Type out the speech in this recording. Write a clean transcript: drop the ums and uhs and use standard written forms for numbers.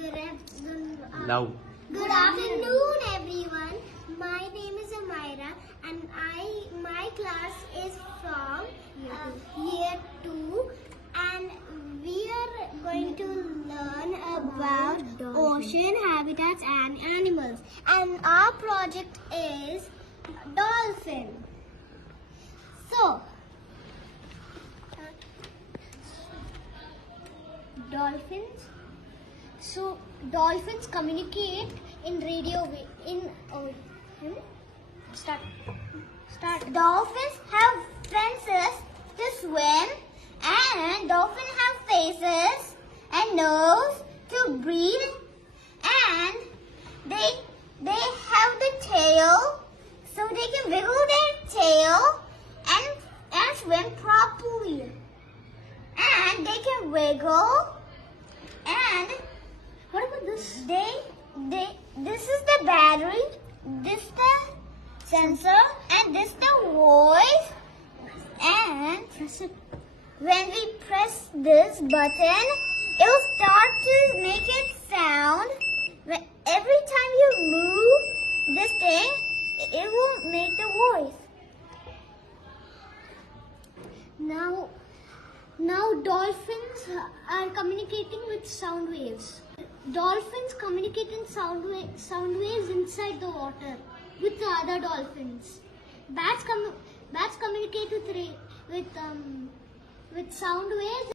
Good afternoon. Loud. Good afternoon, everyone. My name is Amira, and my class is from year 2, and we are going to learn about ocean habitats and animals. And our project is dolphin. So, dolphins communicate in radio Start. Dolphins have fences to swim, and dolphins have faces and nose to breathe, and they have the tail, so they can wiggle their tail and swim properly. And they can wiggle. And what about this? This is the battery, this the sensor, and this the voice. And when we press this button, it will start to make it sound. Every time you move this thing, it will make the voice. Now dolphins are communicating with sound waves. Dolphins communicate in sound waves inside the water with the other dolphins. Bats communicate with sound waves.